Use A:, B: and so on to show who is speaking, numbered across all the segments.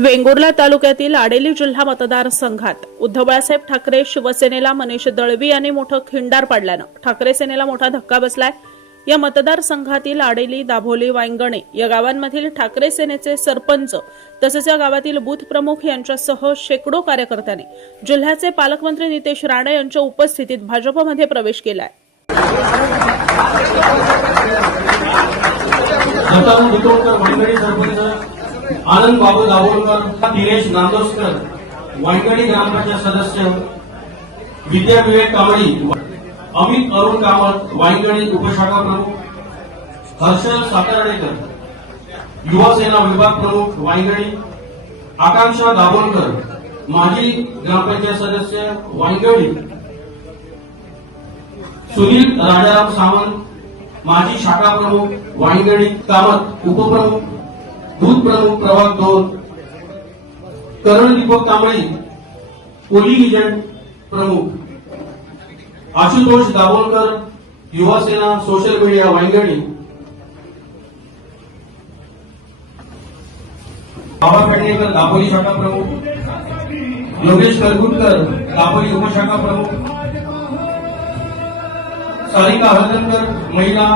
A: वेंगुर्ला तालुक्यातील आडेली जिल्हा मतदारसंघात उद्धव बाळासाहेब ठाकरे शिवसेनेला मनीष दळवी यांनी मोठं खिंडार पाडल्यानं ठाकरे सेनेला मोठा धक्का बसलाय. या मतदारसंघातील आडेली दाभोली वायंगणे या गावांमधील ठाकरे सेनेचे सरपंच तसंच या गावातील बूथ प्रमुख यांच्यासह शेकडो कार्यकर्त्यांनी जिल्ह्याचे पालकमंत्री नितेश राणे यांच्या उपस्थितीत भाजपमध्ये प्रवेश केलाय.
B: दत्तात्रय सरपंच. आनंद बाबू दाभोलकर दिनेश नांदोसकर वानगडी ग्रामपंचायत सदस्य विद्या विवेक कांबळी अमित अरुण कामत वाईगणी उपशाखा प्रमुख हर्षल सातारडेकर युवा सेना विभाग प्रमुख वानगडी आकांक्षा दाभोलकर माजी ग्रामपंचायत सदस्य वानगडी सुनील राजाराम सावंत माजी शाखा प्रमुख वाणगडी कामत उपप्रमुख दूध प्रमुख प्रभाग दोन करण दीपक तांबळे पोलिंग एजंट प्रमुख. आशुतोष दाभोलकर युवा सेना सोशल मीडिया वाणगडी बाबा पेडणेकर दापोली शाखा प्रमुख. योगेश करगुटकर दापोली उपशाखा प्रमुख. सारिका हळदणकर महिला.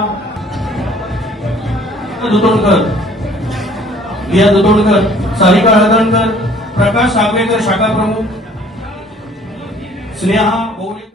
B: दुतोडकर रिया दुतोडकर सारिका हळदणकर प्रकाश सागवेकर शाखा प्रमुख स्नेहा बोवले